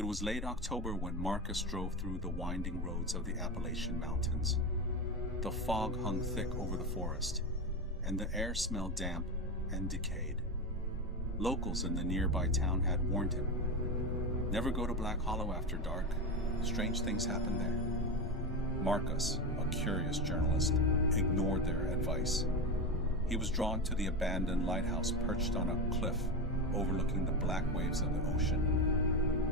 It was late October when Marcus drove through the winding roads of the Appalachian Mountains. The fog hung thick over the forest, and the air smelled damp and decayed. Locals in the nearby town had warned him, "Never go to Black Hollow after dark. Strange things happen there." Marcus, a curious journalist, ignored their advice. He was drawn to the abandoned lighthouse perched on a cliff overlooking the black waves of the ocean.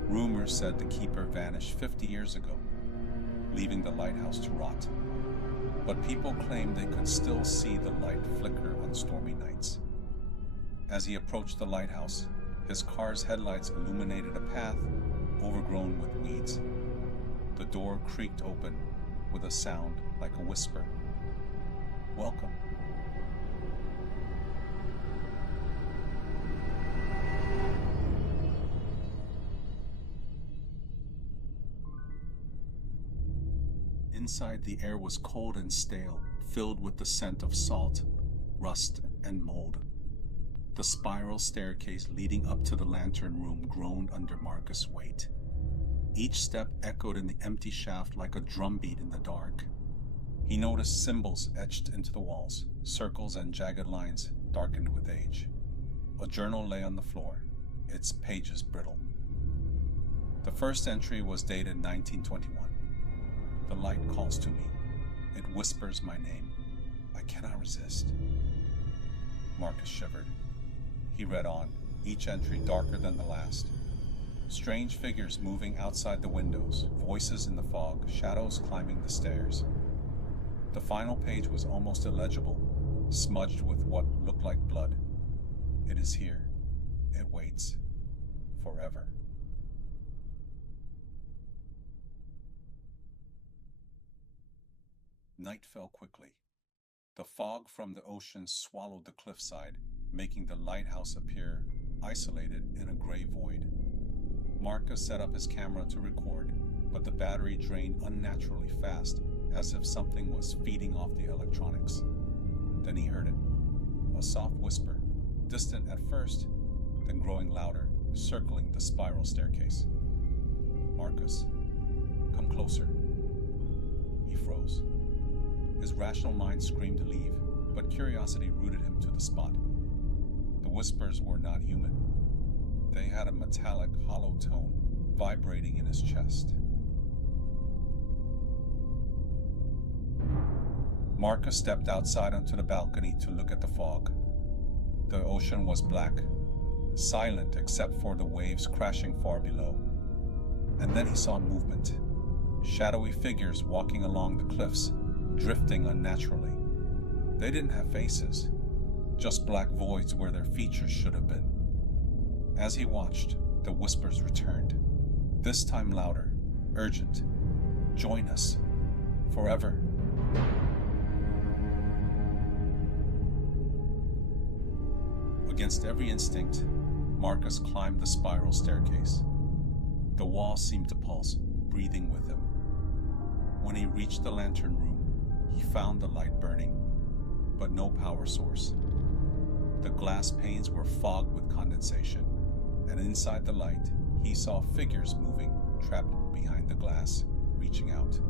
Rumors said the keeper vanished 50 years ago, leaving the lighthouse to rot. But people claimed they could still see the light flicker on stormy nights. As he approached the lighthouse, his car's headlights illuminated a path overgrown with weeds. The door creaked open with a sound like a whisper. "Welcome." Inside, the air was cold and stale, filled with the scent of salt, rust, and mold. The spiral staircase leading up to the lantern room groaned under Marcus' weight. Each step echoed in the empty shaft like a drumbeat in the dark. He noticed symbols etched into the walls, circles and jagged lines darkened with age. A journal lay on the floor, its pages brittle. The first entry was dated 1921. "The light calls to me. It whispers my name. I cannot resist." Marcus shivered. He read on, each entry darker than the last. Strange figures moving outside the windows, voices in the fog, shadows climbing the stairs. The final page was almost illegible, smudged with what looked like blood. "It is here. It waits. Forever." Night fell quickly. The fog from the ocean swallowed the cliffside, making the lighthouse appear isolated in a gray void. Marcus set up his camera to record, but the battery drained unnaturally fast, as if something was feeding off the electronics. Then he heard it. A soft whisper, distant at first, then growing louder, circling the spiral staircase. "Marcus, come closer." He froze. His rational mind screamed to leave, but curiosity rooted him to the spot. The whispers were not human. They had a metallic, hollow tone vibrating in his chest. Marcus stepped outside onto the balcony to look at the fog. The ocean was black, silent except for the waves crashing far below. And then he saw movement. Shadowy figures walking along the cliffs, drifting unnaturally. They didn't have faces, just black voids where their features should have been. As he watched, the whispers returned, this time louder, urgent. "Join us. Forever." Against every instinct, Marcus climbed the spiral staircase. The wall seemed to pulse, breathing with him. When he reached the lantern room, he found the light burning, but no power source. The glass panes were fogged with condensation, and inside the light, he saw figures moving, trapped behind the glass, reaching out.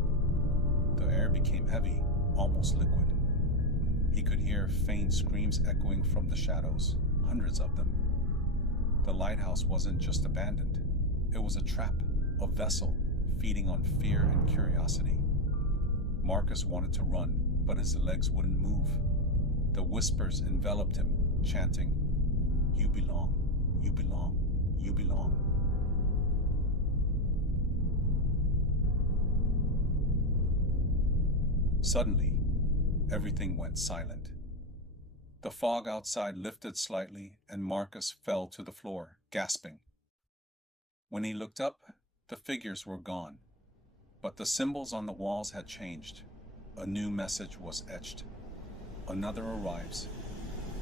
The air became heavy, almost liquid. He could hear faint screams echoing from the shadows, hundreds of them. The lighthouse wasn't just abandoned. It was a trap, a vessel, feeding on fear and curiosity. Marcus wanted to run, but his legs wouldn't move. The whispers enveloped him, chanting, "You belong, you belong, you belong." Suddenly, everything went silent. The fog outside lifted slightly, and Marcus fell to the floor, gasping. When he looked up, the figures were gone, but the symbols on the walls had changed. A new message was etched. Another arrives,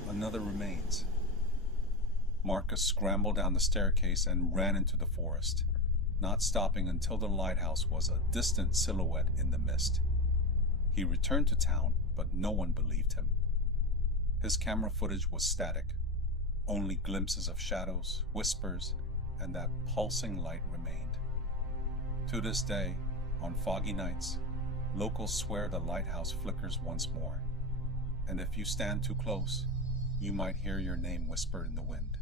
another remains. Marcus scrambled down the staircase and ran into the forest, not stopping until the lighthouse was a distant silhouette in the mist. He returned to town, but no one believed him. His camera footage was static. Only glimpses of shadows, whispers, and that pulsing light remained. To this day, on foggy nights, locals swear the lighthouse flickers once more, and if you stand too close, you might hear your name whispered in the wind.